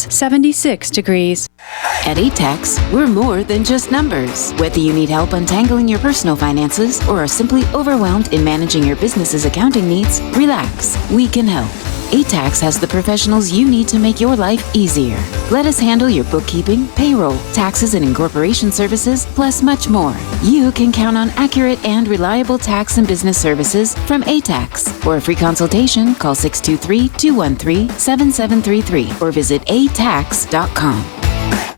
76 degrees. At ATAX, we're more than just numbers. Whether you need help untangling your personal finances or are simply overwhelmed in managing your business's accounting needs, relax. We can help. ATAX has the professionals you need to make your life easier. Let us handle your bookkeeping, payroll, taxes and incorporation services, plus much more. You can count on accurate and reliable tax and business services from ATAX. For a free consultation, call 623-213-7733 or visit atax.com.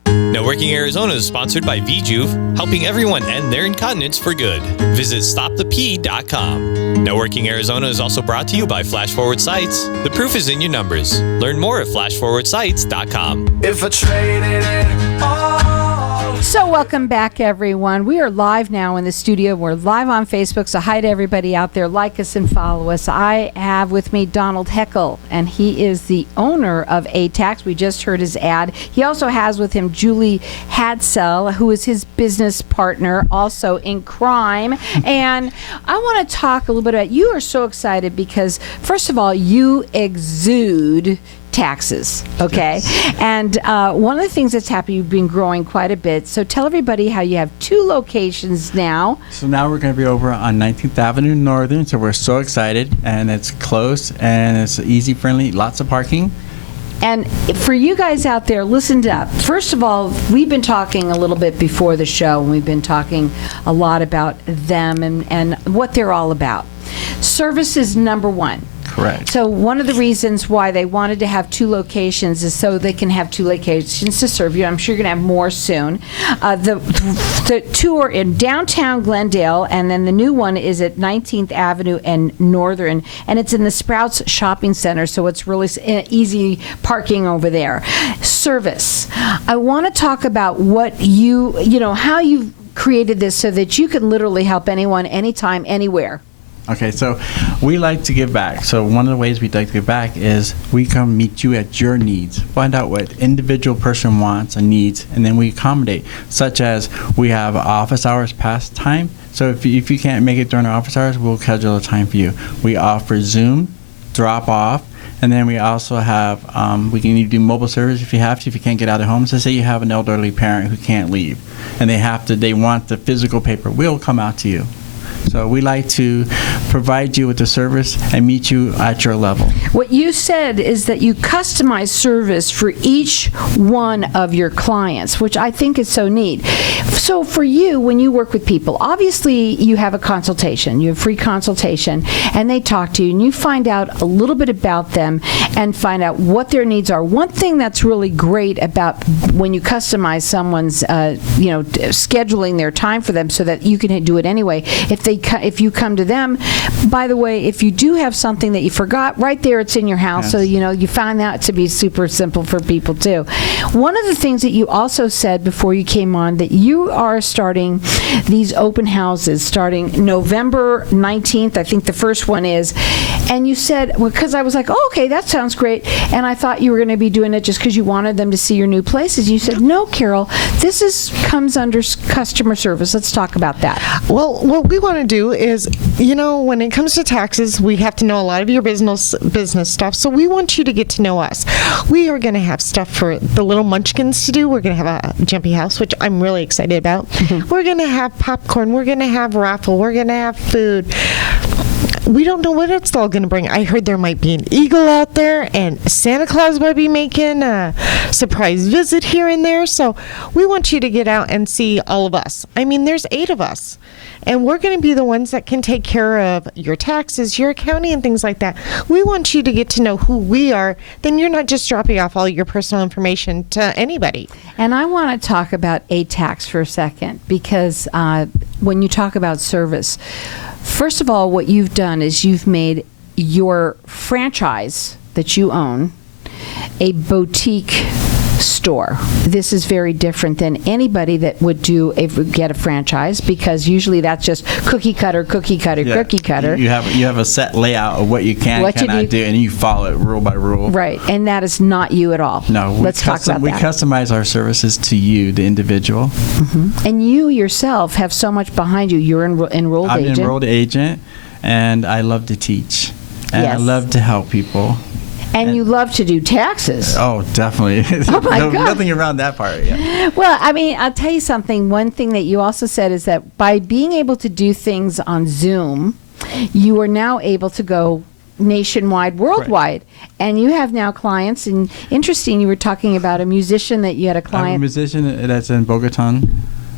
Networking Arizona is sponsored by VJuve, helping everyone end their incontinence for good. Visit stopthep.com. Networking Arizona is also brought to you by Flash Forward Sites. The proof is in your numbers. Learn more at flashforwardsites.com. If I traded it all. So welcome back, everyone. We are live now in the studio. We're live on Facebook, so hi to everybody out there. Like us and follow us. I have with me Donald Heckel, and he is the owner of ATAX. We just heard his ad. He also has with him Julie Hadsell, who is his business partner, also in crime. And I want to talk a little bit about, you are so excited because, first of all, you exude taxes, okay? Yes. And one of the things that's happened, you've been growing quite a bit. So tell everybody how you have 2 locations now. So now we're going to be over on 19th Avenue Northern, so we're so excited, and it's close, and it's easy, friendly, lots of parking. And for you guys out there, listen up. First of all, we've been talking a little bit before the show, and we've been talking a lot about them and what they're all about. Service is number one. Correct. So one of the reasons why they wanted to have 2 locations is so they can have 2 locations to serve you. I'm sure you're going to have more soon. The 2 are in downtown Glendale, and then the new one is at 19th Avenue and Northern, and it's in the Sprouts Shopping Center, so it's really easy parking over there. Service. I want to talk about what how you've created this so that you can literally help anyone, anytime, anywhere. Okay, so we like to give back. So one of the ways we like to give back is we come meet you at your needs, find out what individual person wants and needs, and then we accommodate, such as we have office hours past time. So if you can't make it during our office hours, we'll schedule a time for you. We offer Zoom, drop off, and then we also have, we can do mobile service if you have to, if you can't get out of home. So say you have an elderly parent who can't leave, and they want the physical paper, we'll come out to you. So we like to provide you with the service and meet you at your level. What you said is that you customize service for each one of your clients, which I think is so neat. So for you, when you work with people, obviously you have a consultation, you have free consultation, and they talk to you, and you find out a little bit about them and find out what their needs are. One thing that's really great about when you customize someone's, scheduling their time for them so that you can do it anyway. If you come to them, by the way, if you do have something that you forgot, right there it's in your house. Yes. So, you find that to be super simple for people too. One of the things that you also said before you came on, that you are starting these open houses starting November 19th, I think the first one is, and you said, because I was like, oh, okay, that sounds great, and I thought you were going to be doing it just because you wanted them to see your new places. You said, no, Carol, this comes under customer service. Let's talk about that. Well, what we want to do is, when it comes to taxes, we have to know a lot of your business stuff, so we want you to get to know us. We are going to have stuff for the little munchkins to do. We're going to have a jumpy house, which I'm really excited about. We're going to have popcorn. We're going to have raffle. We're going to have food. We don't know what it's all going to bring. I heard there might be an eagle out there, and Santa Claus might be making a surprise visit here and there. So we want you to get out and see all of us. I mean, there's 8 of us, and we're going to be the ones that can take care of your taxes, your accounting, and things like that. We want you to get to know who we are. Then you're not just dropping off all your personal information to anybody. And I want to talk about ATAX for a second, because when you talk about service, first of all, what you've done is you've made your franchise that you own a boutique store. This is very different than anybody that would get a franchise, because usually that's just cookie cutter. You have a set layout of what you cannot do, and you follow it rule by rule. Right, and that is not you at all. No, let's talk about that. We customize our services to you, the individual. Mm-hmm. And you yourself have so much behind you. You're an enrolled agent. I'm an enrolled agent, and I love to teach, and I love to help people. And you love to do taxes. Oh, definitely. Oh my God. Nothing around that part. Yeah. Well, I mean, I'll tell you something. One thing that you also said is that by being able to do things on Zoom, you are now able to go nationwide, worldwide. And you have now clients. And interesting, you were talking about a musician that you had a I have a client. musician that's in Bogota.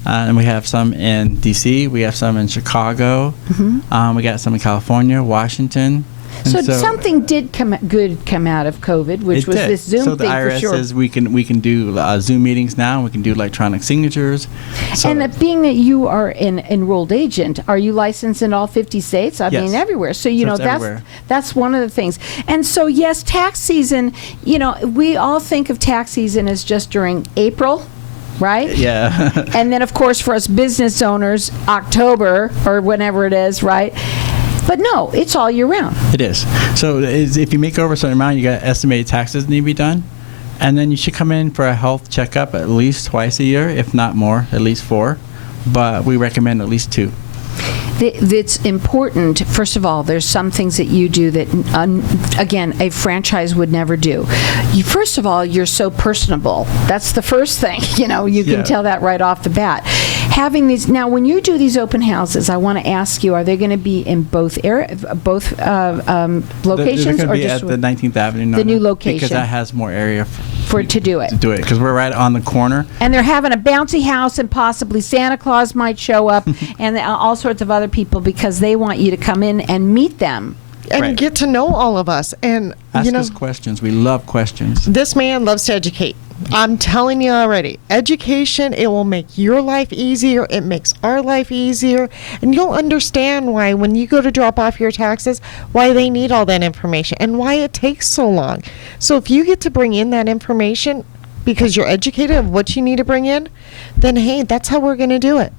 And we have some in D.C. We have some in Chicago. Mm-hmm. We got some in California, Washington. So, And something did come out of COVID, which it was did. this Zoom so thing the IRS for sure. says we can do Zoom meetings now. We can do electronic signatures. So And being that you are an enrolled agent, are you licensed in all 50 states? I Yes. mean, everywhere. So, you So know, it's everywhere. that's one of the things. And so, yes, tax season, you know, we all think of tax season as just during April, right? yeah. And then, of course, for us business owners, October or whenever it is, right? But no, it's all year round. It is. So if you make over a certain amount, you got estimated taxes need to be done. And then you should come in for a health checkup at least twice a year, if not more, at least 4. But we recommend at least 2. It's important. First of all, there's some things that you do that, again, a franchise would never do. First of all, you're so personable. That's the first thing. You know, you can Yeah. tell that right off the bat. Having these now, when you do these open houses, I want to ask you: are they going to be in both locations, They're or be just at the 19th Avenue. the new Because location? that has more area to do it? to do it. Because we're right on the corner. And they're having a bouncy house, and possibly Santa Claus might show up, and all sorts of other people, because they want you to come in and meet them. And Right. get to know all of us. And, Ask you know, us questions. We love questions. this man loves to educate. I'm telling you already, education, it will make your life easier. It makes our life easier. And you'll understand why, when you go to drop off your taxes, why they need all that information and why it takes so long. So if you get to bring in that information because you're educated of what you need to bring in, then hey, that's how we're going to do it.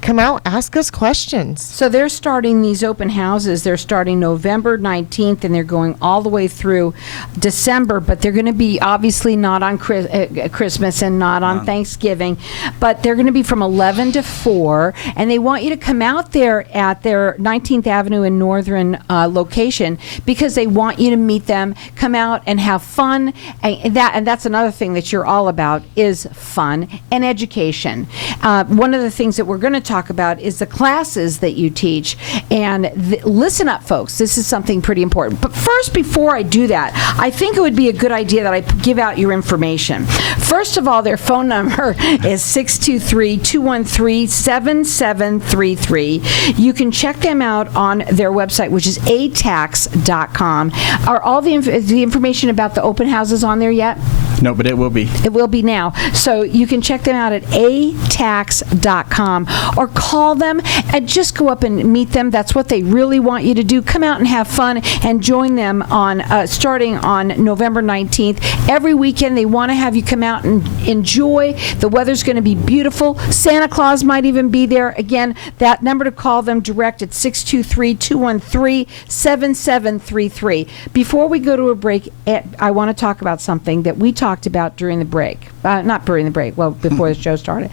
Come out, ask us questions. So they're starting these open houses. They're starting November 19th, and they're going all the way through December. But they're going to be obviously not on Christmas and not on Thanksgiving. But they're going to be from 11 to 4. And they want you to come out there at their 19th Avenue and Northern location, because they want you to meet them, come out and have fun. And that's another thing that you're all about, is fun and education. One of the things that we're going to talk about is the classes that you teach. And listen up, folks. This is something pretty important. But first, before I do that, I think it would be a good idea that I give out your information. First of all, their phone number is 623-213-7733. You can check them out on their website, which is ATAX.com. Are all the information about the open houses on there yet? No, but it will be. It will be now. So you can check them out at atax.com, or call them and just go up and meet them. That's what they really want you to do. Come out and have fun and join them on starting on November 19th. Every weekend they want to have you come out and enjoy. The weather's going to be beautiful. Santa Claus might even be there. Again, that number to call them direct at 623-213-7733. Before we go to a break, I want to talk about something that we talked about during the break. Not during the break, well, before the show started.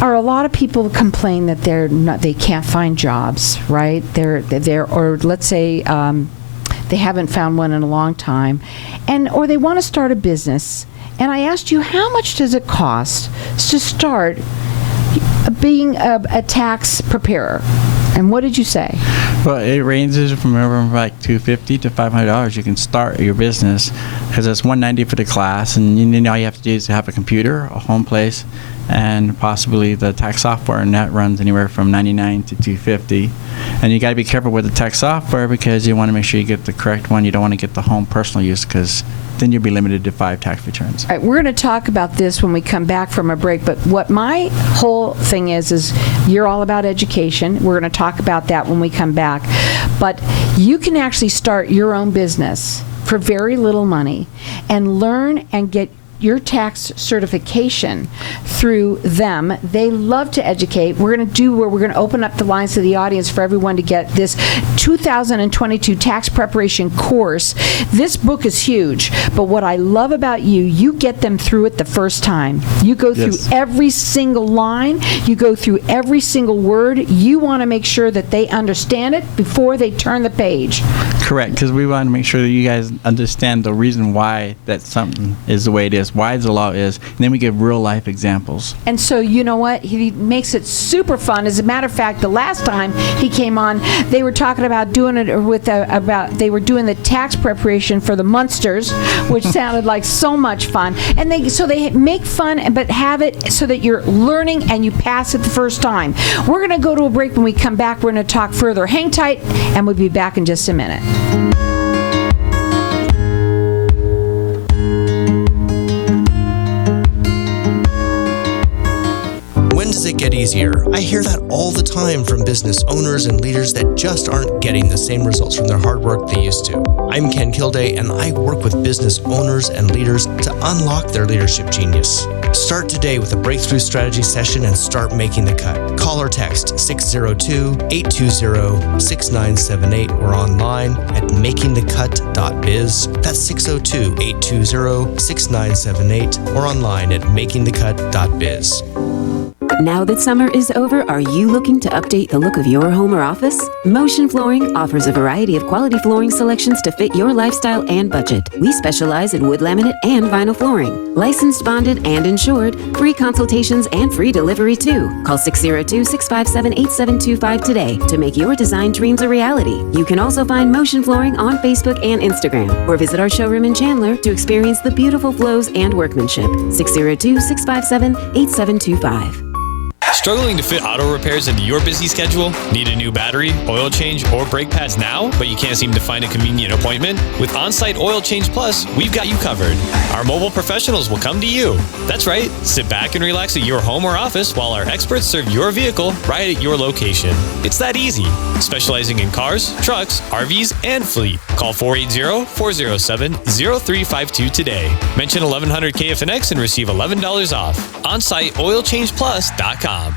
A lot of people complain that they can't find jobs, right? Or let's say they haven't found one in a long time, or they want to start a business. And I asked you, how much does it cost to start being a tax preparer? And what did you say? Well, it ranges from like $250 to $500. You can start your business, because it's $190 for the class, and all you have to do is have a computer, a home place, and possibly the tax software, and that runs anywhere from $99 to $250. And you got to be careful with the tax software, because you want to make sure you get the correct one. You don't want to get the home personal use, because then you'll be limited to 5 tax returns. All right, we're going to talk about this when we come back from a break, but what my whole thing is you're all about education. We're going to talk about that when we come back. But you can actually start your own business for very little money and learn and get your tax certification through them. They love to educate. We're going to open up the lines to the audience for everyone to get this 2022 tax preparation course. This book is huge, but what I love about you get them through it the first time. You go through every single line. You go through every single word. You want to make sure that they understand it before they turn the page. Correct, because we want to make sure that you guys understand the reason why that something is the way it is, why the law is, and then we give real life examples. And so, you know what? He makes it super fun. As a matter of fact, the last time he came on, they were talking about doing it they were doing the tax preparation for the Munsters, which sounded like so much fun. And they make fun, but have it so that you're learning and you pass it the first time. We're going to go to a break. When we come back, we're going to talk further. Hang tight, and we'll be back in just a minute. When does it get easier? I hear that all the time from business owners and leaders that just aren't getting the same results from their hard work they used to. I'm Ken Kilday, and I work with business owners and leaders to unlock their leadership genius. Start today with a breakthrough strategy session and start making the cut. Call or text 602-820-6978 or online at makingthecut.biz. That's 602-820-6978 or online at makingthecut.biz. Now that summer is over, are you looking to update the look of your home or office? Motion Flooring offers a variety of quality flooring selections to fit your lifestyle and budget. We specialize in wood laminate and vinyl flooring. Licensed, bonded, and insured. Free consultations and free delivery too. Call 602-657-8725 today to make your design dreams a reality. You can also find Motion Flooring on Facebook and Instagram, or visit our showroom in Chandler to experience the beautiful flows and workmanship. 602-657-8725. Struggling to fit auto repairs into your busy schedule? Need a new battery, oil change, or brake pads now, but you can't seem to find a convenient appointment? With On-Site Oil Change Plus, we've got you covered. Our mobile professionals will come to you. That's right. Sit back and relax at your home or office while our experts serve your vehicle right at your location. It's that easy. Specializing in cars, trucks, RVs, and fleet. Call 480-407-0352 today. Mention 1100 KFNX and receive $11 off. OnSiteOilChangePlus.com.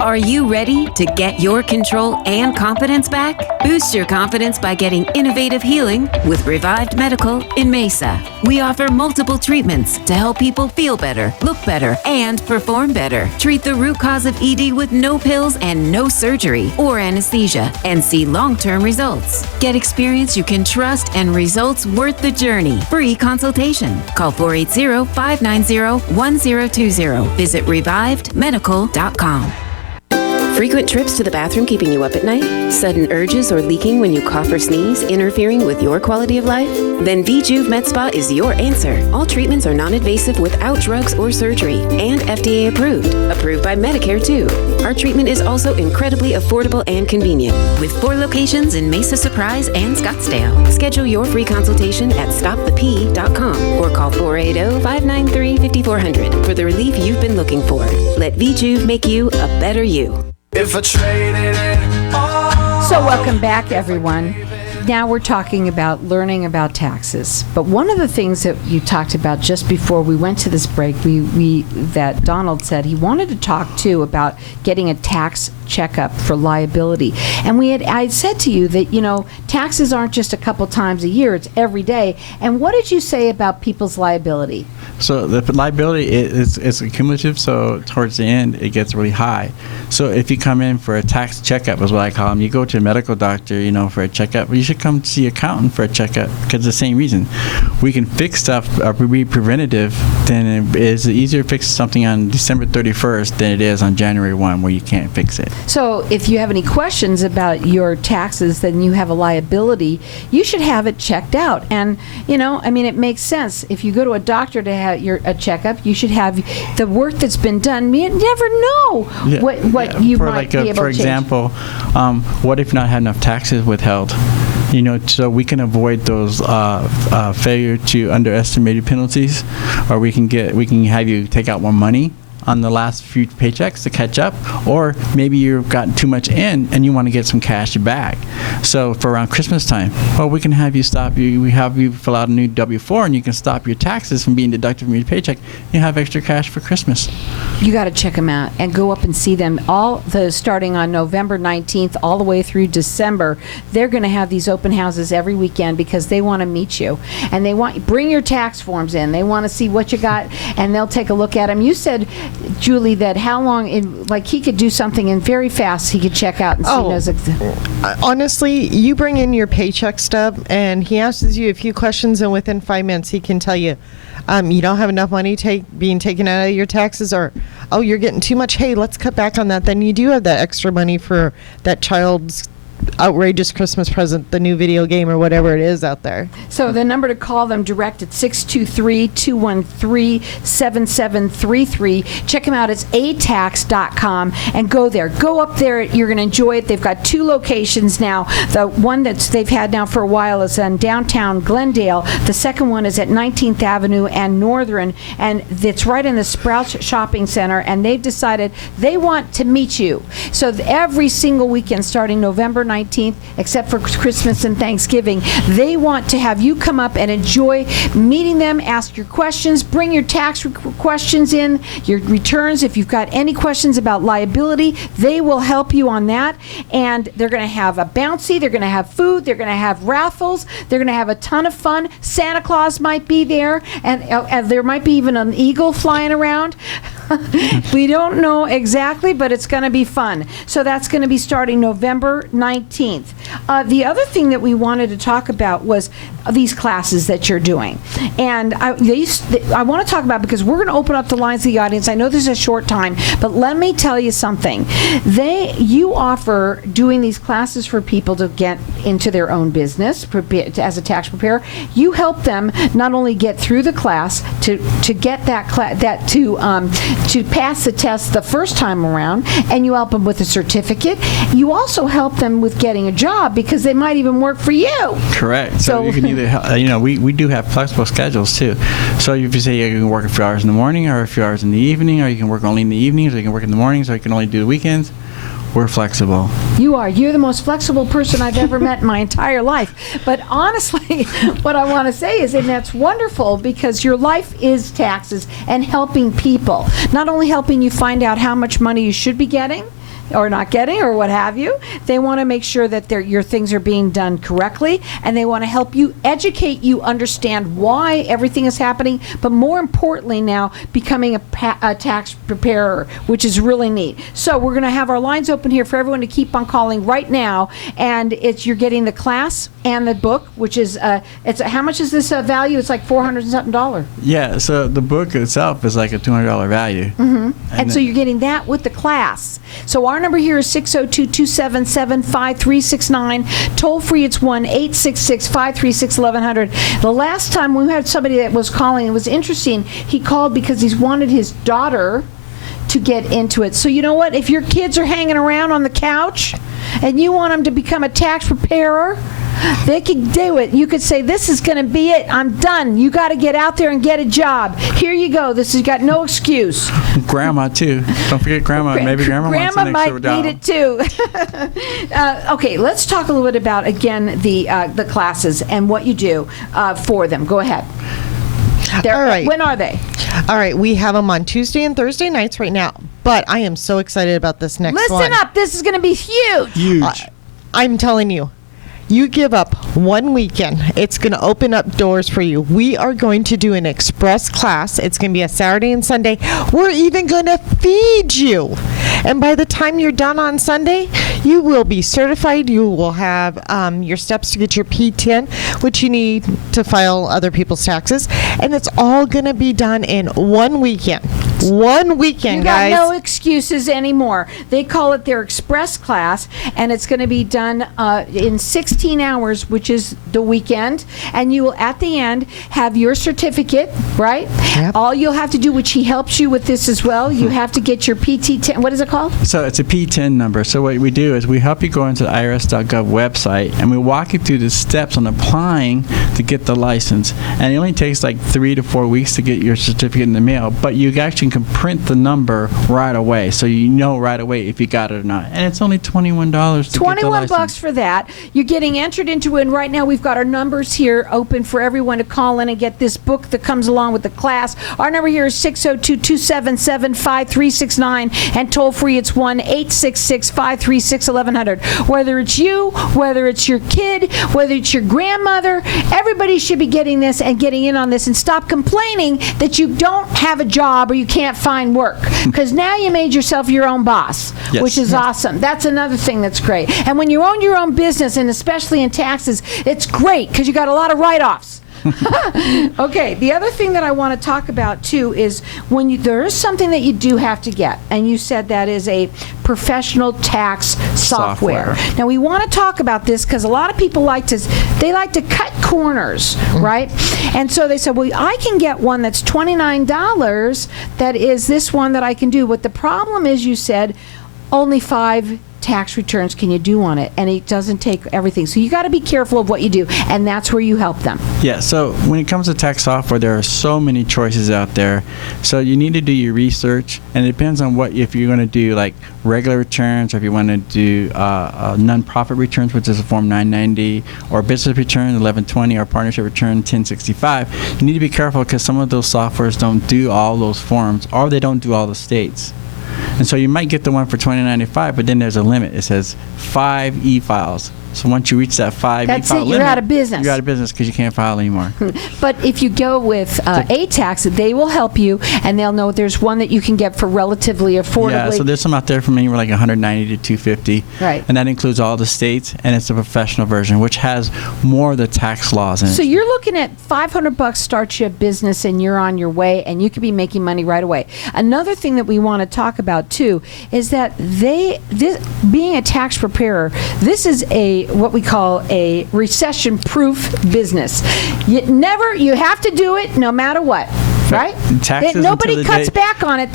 Are you ready to get your control and confidence back? Boost your confidence by getting innovative healing with Revived Medical in Mesa. We offer multiple treatments to help people feel better, look better, and perform better. Treat the root cause of ED with no pills and no surgery or anesthesia and see long-term results. Get experience you can trust and results worth the journey. Free consultation. Call 480-590-1020. Visit revivedmedical.com. Frequent trips to the bathroom keeping you up at night? Sudden urges or leaking when you cough or sneeze, interfering with your quality of life? Then VJuve Med Spa is your answer. All treatments are non-invasive without drugs or surgery and FDA approved. Approved by Medicare too. Our treatment is also incredibly affordable and convenient. With 4 locations in Mesa, Surprise, and Scottsdale. Schedule your free consultation at stopthep.com or call 480-593-5400 for the relief you've been looking for. Let VJuve make you a better you. If I traded it all. So welcome back, everyone. Now we're talking about learning about taxes. But one of the things that you talked about just before we went to this break, that Donald said he wanted to talk too about getting a tax checkup for liability. And I said to you that, taxes aren't just a couple times a year, it's every day. And what did you say about people's liability? So the liability is cumulative, so towards the end it gets really high. So if you come in for a tax checkup, is what I call them, you go to a medical doctor, for a checkup, you should come to see an accountant for a checkup because the same reason. We can fix stuff, be preventative, then it is easier to fix something on December 31st than it is on January 1 where you can't fix it. So if you have any questions about your taxes, then you have a liability, you should have it checked out. And, it makes sense. If you go to a doctor to have a checkup, you should have the work that's been done. You never know what you might be able to change. For example, what if not had enough taxes withheld? So we can avoid those failure to underestimated penalties, or we can have you take out more money on the last few paychecks to catch up, or maybe you've got too much in and you want to get some cash back. So for around Christmas time, well, we can have you we have you fill out a new W-4 and you can stop your taxes from being deducted from your paycheck. You have extra cash for Christmas. You got to check them out and go up and see them. Starting on November 19th all the way through December, they're going to have these open houses every weekend because they want to meet you. And they want bring your tax forms in. They want to see what you got, and they'll take a look at them. You said, Julie, that how long, he could do something and very fast he could check out and see. Honestly, you bring in your paycheck stub, and he asks you a few questions, and within 5 minutes he can tell you, you don't have enough money being taken out of your taxes, or, oh, you're getting too much. Hey, let's cut back on that. Then you do have that extra money for that child's outrageous Christmas present, the new video game or whatever it is out there. So the number to call them direct at 623-213-7733. Check them out. It's atax.com and go there. Go up there. You're going to enjoy it. They've got 2 locations now. The one that they've had now for a while is in downtown Glendale. The second one is at 19th Avenue and Northern, and it's right in the Sprouts Shopping Center, and they've decided they want to meet you. So every single weekend starting November 19th, except for Christmas and Thanksgiving, they want to have you come up and enjoy meeting them, ask your questions, bring your tax questions in, your returns. If you've got any questions about liability, they will help you on that. And they're going to have a bouncy, they're going to have food, they're going to have raffles, they're going to have a ton of fun. Santa Claus might be there, and there might be even an eagle flying around. We don't know exactly, but it's going to be fun. So that's going to be starting November 19th. The other thing that we wanted to talk about was these classes that you're doing. And I want to talk about, because we're going to open up the lines to the audience. I know there's a short time, but let me tell you something. You offer doing these classes for people to get into their own business as a tax preparer. You help them not only get through the class to get to pass the test the first time around, and you help them with a certificate. You also help them with getting a job, because they might even work for you. Correct. So you can either, we do have flexible schedules too. So if you say you can work a few hours in the morning or a few hours in the evening, or you can work only in the evenings, or you can work in the mornings, or you can only do the weekends, we're flexible. You're the most flexible person I've ever met in my entire life. But honestly, what I want to say is, and that's wonderful, because your life is taxes and helping people. Not only helping you find out how much money you should be getting, or not getting, or what have you. They want to make sure that your things are being done correctly, and they want to help you, educate you, understand why everything is happening, but more importantly now, becoming a tax preparer, which is really neat. So we're going to have our lines open here for everyone to keep on calling right now, and you're getting the class and the book, which is, how much is this value? It's like $400 and something. Yeah, so the book itself is like a $200 value. Mm-hmm. And so you're getting that with the class. So our number here is 602-277-5369. Toll free, it's 1-866-536-1100. The last time we had somebody that was calling, it was interesting. He called because he wanted his daughter to get into it. So you know what? If your kids are hanging around on the couch and you want them to become a tax preparer, they can do it. You could say, this is going to be it. I'm done. You got to get out there and get a job. Here you go. This has got no excuse. Grandma, too. Don't forget Grandma. Maybe Grandma wants the next might need it, too. Okay, let's talk a little bit about, again, the classes and what you do for them. Go ahead. All right. When are they? All right. We have them on Tuesday and Thursday nights right now. But I am so excited about this next one. Listen up. This is going to be huge. Huge. I'm telling you. You give up one weekend, it's going to open up doors for you. We are going to do an express class. It's going to be a Saturday and Sunday. We're even going to feed you. And by the time you're done on Sunday, you will be certified. You will have your steps to get your P10, which you need to file other people's taxes. And it's all going to be done in one weekend. One weekend, guys. You got no excuses anymore. They call it their express class, and it's going to be done in 16 hours, which is the weekend, and you will at the end have your certificate, right? Yep. All you'll have to do, which he helps you with this as well, you have to get your PT10. What is it called? So it's a P10 number. So what we do is we help you go into the irs.gov website, and we walk you through the steps on applying to get the license. And it only takes like 3 to 4 weeks to get your certificate in the mail, but you actually and can print the number right away, so you know right away if you got it or not. And it's only $21 to get the license. $21 for that. You're getting entered into it. And right now, we've got our numbers here open for everyone to call in and get this book that comes along with the class. Our number here is 602-277-5369, and toll free it's 1-866-536-1100. Whether it's you, whether it's your kid, whether it's your grandmother, everybody should be getting this and getting in on this, and stop complaining that you don't have a job or you can't find work, because now you made yourself your own boss, Yes. which is awesome. That's another thing that's great. And when you own your own business, and especially in taxes, it's great because you got a lot of write-offs. Okay, the other thing that I want to talk about too is when there is something that you do have to get, and you said that is a professional tax software. Now we want to talk about this because a lot of people like to cut corners, right? And so they said, well, I can get one that's $29 that is this one that I can do. But the problem is, you said only 5 tax returns can you do on it, and it doesn't take everything. So you got to be careful of what you do, and that's where you help them. Yeah, so when it comes to tax software, there are so many choices out there. So you need to do your research, and it depends on if you're going to do like regular returns, or if you want to do nonprofit returns, which is a Form 990, or business return 1120, or partnership return 1065. You need to be careful because some of those softwares don't do all those forms, or they don't do all the states. And so you might get the one for $20.95, but then there's a limit. It says 5 e-files. So once you reach that 5 That's e-file it, you're limit, out of business. You're out of business because you can't file anymore. But if you go with ATAX, they will help you, and they'll know there's one that you can get for relatively affordably. Yeah, so there's some out there from anywhere like $190 to $250. Right. And that includes all the states, and it's a professional version, which has more of the tax laws in it. So you're looking at $500 starts you a business, and you're on your way, and you could be making money right away. Another thing that we want to talk about too is that being a tax preparer, this is what we call a recession-proof business. You have to do it no matter what, right? Taxes Nobody cuts back on it.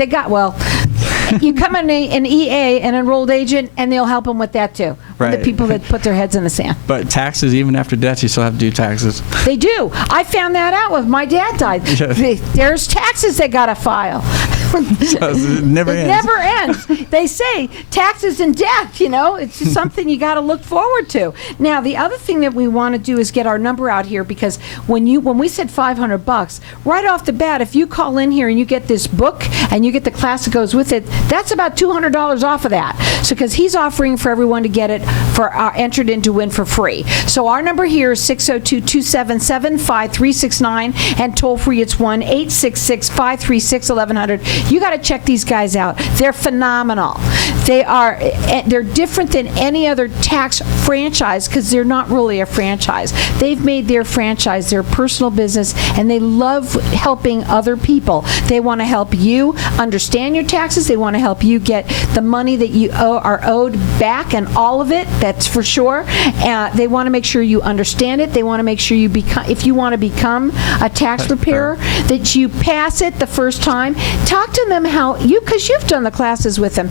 You come in an EA, an enrolled agent, and they'll help them with that too. Right. The people that put their heads in the sand. But taxes, even after death, you still have to do taxes. They do. I found that out when my dad died. Yeah. There's taxes they got to file. So it never ends. It never ends. They say taxes and death, it's just something you got to look forward to. Now, the other thing that we want to do is get our number out here, because when we said $500, right off the bat, if you call in here and you get this book and you get the class that goes with it, that's about $200 off of that. So because he's offering for everyone to get it entered in to win for free. So our number here is 602-277-5369, and toll free it's 1-866-536-1100. You got to check these guys out. They're phenomenal. They're different than any other tax franchise because they're not really a franchise. They've made their franchise their personal business, and they love helping other people. They want to help you understand your taxes. They want to help you get the money that you are owed back, and all of it, that's for sure. They want to make sure you understand it. They want to make sure if you want to become a tax preparer, that you pass it the first time. Talk to them because you've done the classes with them.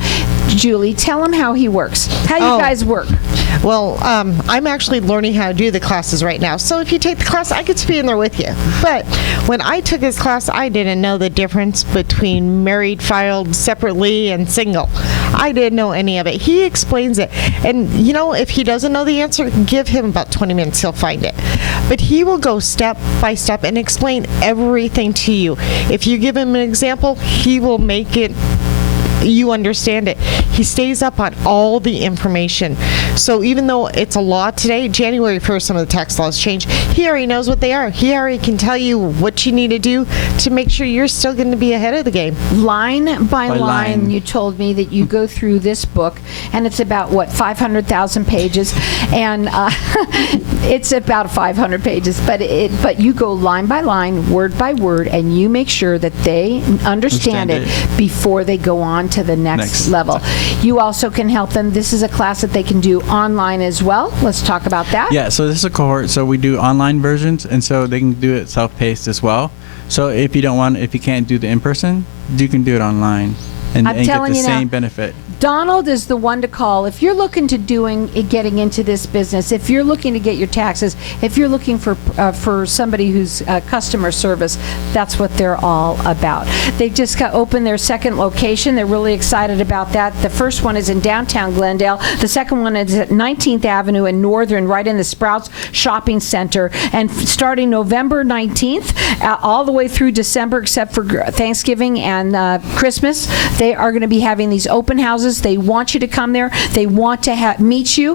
Julie, tell them how he works. How you guys work. Well, I'm actually learning how to do the classes right now. So if you take the class, I get to be in there with you. But when I took his class, I didn't know the difference between married, filed separately, and single. I didn't know any of it. He explains it. And, if he doesn't know the answer, give him about 20 minutes. He'll find it. But he will go step by step and explain everything to you. If you give him an example, he will make it you understand it. He stays up on all the information. So even though it's a law today, January 1st, some of the tax laws change. He already knows what they are. He already can tell you what you need to do to make sure you're still going to be ahead of the game. Line by line, you told me that you go through this book, and it's about, 500,000 pages, and it's about 500 pages, but you go line by line, word by word, and you make sure that they understand it before they go on to the next level. You also can help them. This is a class that they can do online as well. Let's talk about that. Yeah, so this is a cohort. So we do online versions, and so they can do it self-paced as well. So if you can't do the in-person, you can do it online. and I'm get telling the you now, same benefit. Donald is the one to call if you're looking to getting into this business. If you're looking to get your taxes, if you're looking for somebody who's customer service, that's what they're all about. They've just opened their second location. They're really excited about that. The first one is in downtown Glendale. The second one is at 19th Avenue in Northern, right in the Sprouts Shopping Center. And starting November 19th, all the way through December, except for Thanksgiving and Christmas, they are going to be having these open houses. They want you to come there. They want to meet you.